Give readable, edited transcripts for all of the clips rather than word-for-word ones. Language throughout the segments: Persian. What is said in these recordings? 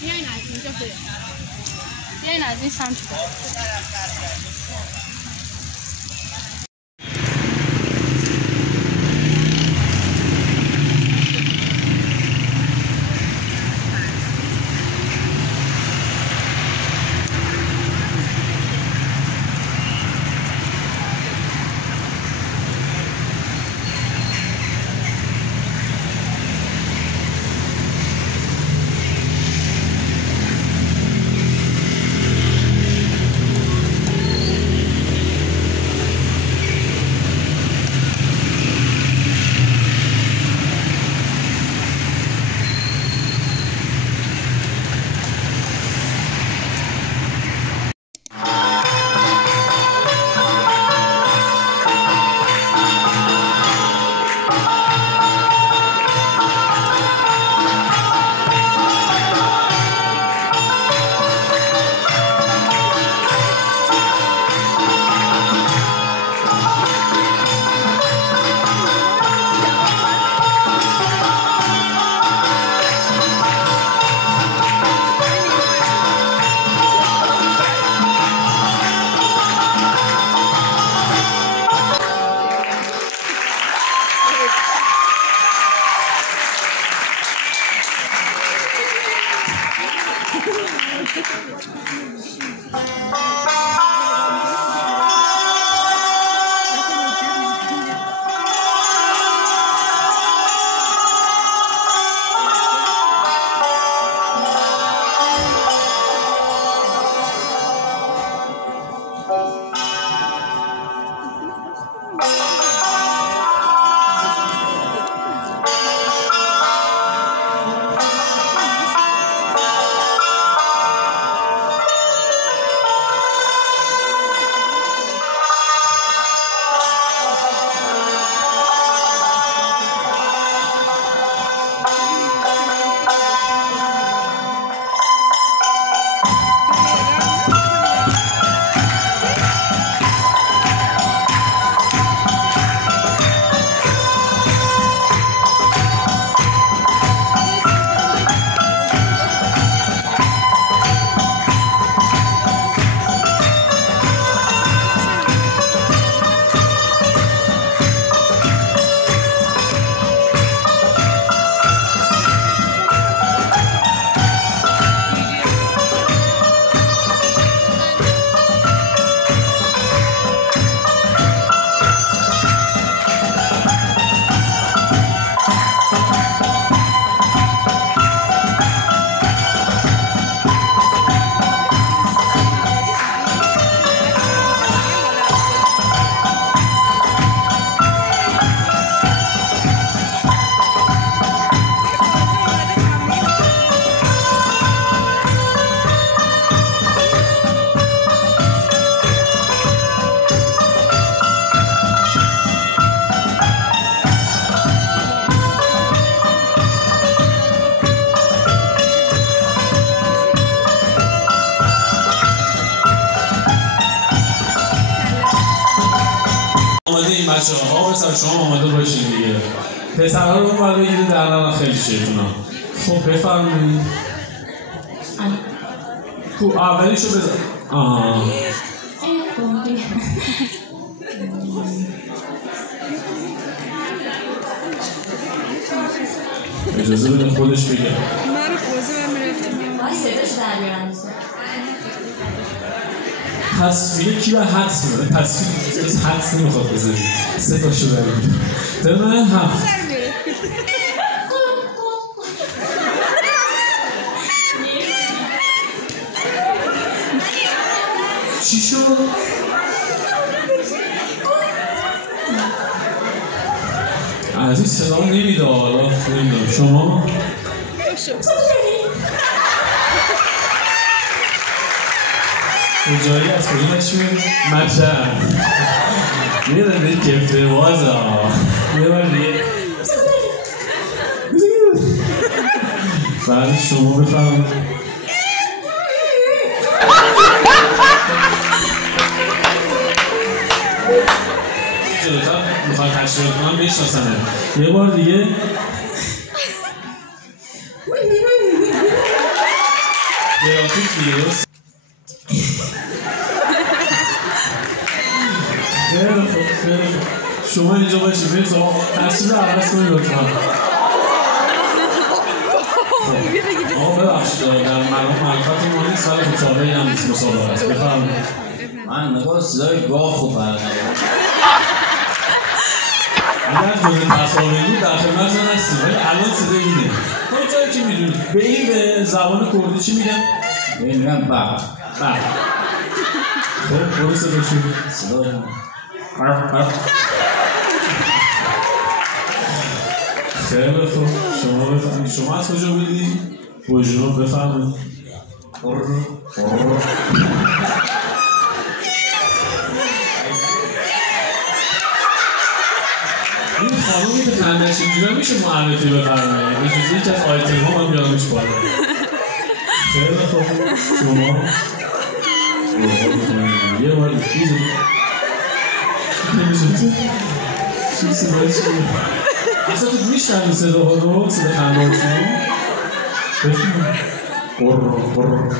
بیاین از اینجا بریم. بیاین از این سمت بچه‌ها پسر شما آماده باشین دیگه. پسرها رو اون بگیرید در الان خیلی شیطونا. خب بفرمایید. خب اولیشو بزن. اجازه بده خودش بگه. من خوزه میرفتم. وای صداش در میارم. تصویر کی به حدس میده؟ تصویر از حدس نمیخواد بزنی. سه تا شده بگیم. به من هفت. چی شد؟ از این صدا نمیده حالا نمیدونم شما؟ کجایی از کجا نشون مشهد یه دنده کفته بازا یه بار دیگه بعد شما بفرمایید جلوتر میخوای تشریف کنم بشناسنه یه بار دیگه گرافیک دیگه درست خیلی خوب شما اینجا باشید برید تصویر عوض کنید لطفا آقا ببخشید در معرفت ما نیست ولی مطابقی هم نیست مسابقه است بفرمایید من نگاه صدای گاه خوب برقرار اگر جزء تصاویر بود در خدمتتون هستیم ولی الان صدای اینه تا جایی که میدونید به این به زبان کردی چی میگن؟ به این میگن بق خب برو صداشون صدای خیلی خوب شما بفرمایید شما از کجا بودید؟ بوجنوب بفرمایید این خانومی که خندش اینجا میشه معرفی بفرمایید بجز یکی از آیتم ها من بیارمش بالا خیلی خوب شما یه بار ایزو چی صدای چی؟ اصلا تو میشنوی صدا ها رو؟ صدا خنده ها چی؟ بفرمایید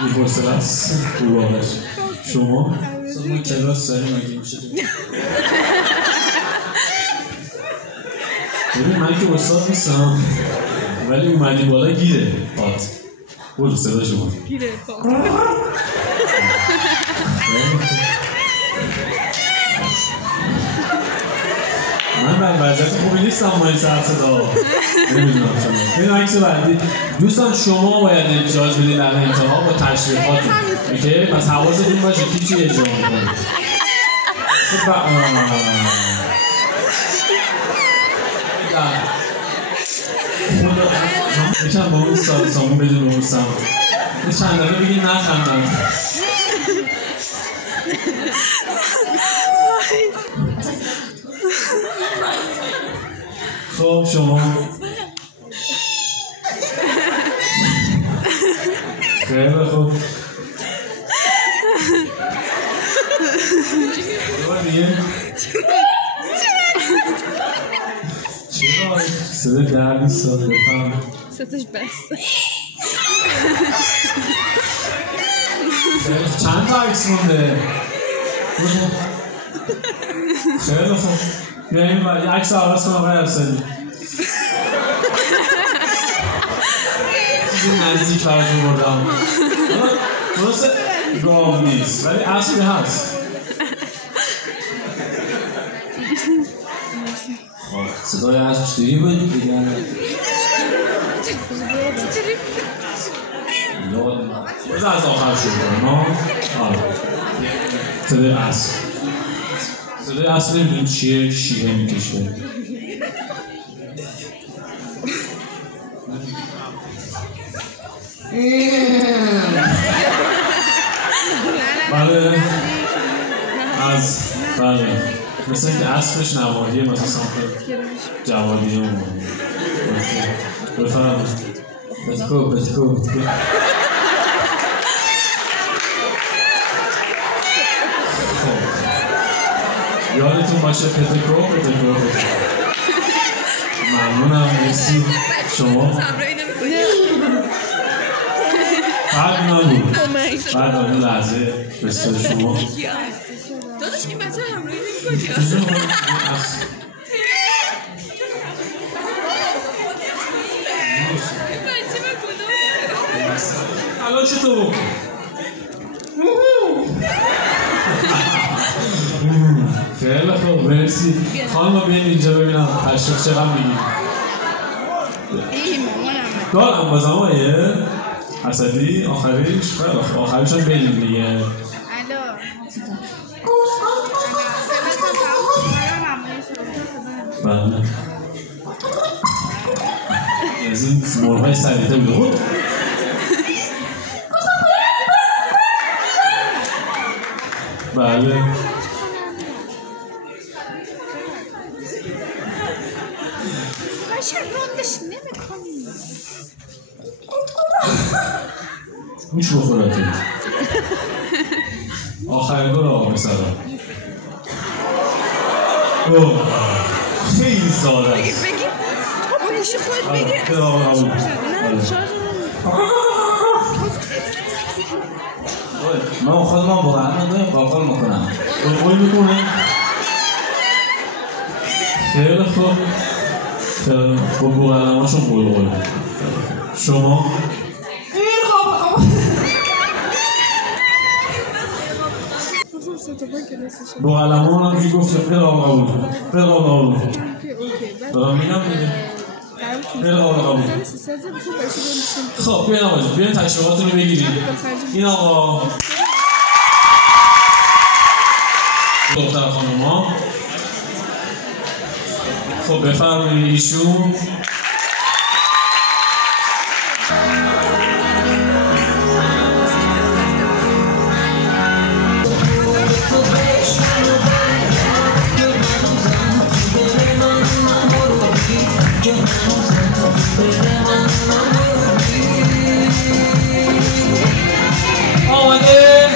این حوصله است تو واقعش شما؟ ما کلاس داریم اگه میشه ببین من که استاد نیستم ولی اومدی بالا گیره بات برو صدا شما گیره من در وضعیت خوبی نیستم ما این سر صدا نمیدونم شما این عکس بعدی دوستان شما باید امتیاز بدید در انتها با تشریفاتون اوکی پس حواستون باشه کی چی اجرا میکنه میشم با اون سامون بدون اون سام یه چند دقیقه بگید نخندم خب شما خیلی خوب دیگه چرا صدا در نیست بفهم ستش بسته چند تا عکس مونده خیلی خوب بیاییم و یه عکس عوض کنم آقای ارسلی چیزی نزدیک براتون بردم درسته گاو نیست ولی اصلی هست صدای از چطوری بود دیگه بذار از آخر شروع کنم صدای اصل صدای اصل نمیدونی چیه شیره میکشه بله از بله مثل اینکه اصلش نواحیه مثلا سمت جوادیه اون بفرمایید بتکو یادتون باشه پتکو ممنونم مرسی شما بعد نبود بعد اون لحظه بسیار شما داداش این بچه همراهی نمی‌کنی الان چطور؟ خیلی خوب مرسی خانم بیاین اینجا ببینم تشریف چقدر میگیم این مامانم دارم بازم آیه اسدی آخریش خیلی خوب آخریش هم بریم دیگه الو بله از این مرغای سریعه بود بله چرا راندش نمی‌کنی؟ گوش بخورد آخرین دور آقا پسرا خیلی ساده است بگی بابا گوش خود بگی خیلی آقا قبول نه شارژ من خودم واقعا قلقل میکنم قلقل میکنه خیلی خوب با بوغلماشون قلقل شما بوغلمان هم که گفتم خیلی آقا قبول خیلی آقا قبول دارم میگم دیگه خیلی آقا قبول خب بیاین آقا جون بیاین تشریفاتون رو بگیرید این آقا دختر خانم ها خب بفرمایید ایشون آمده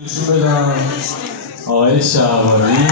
نشون بدم آقای شهواری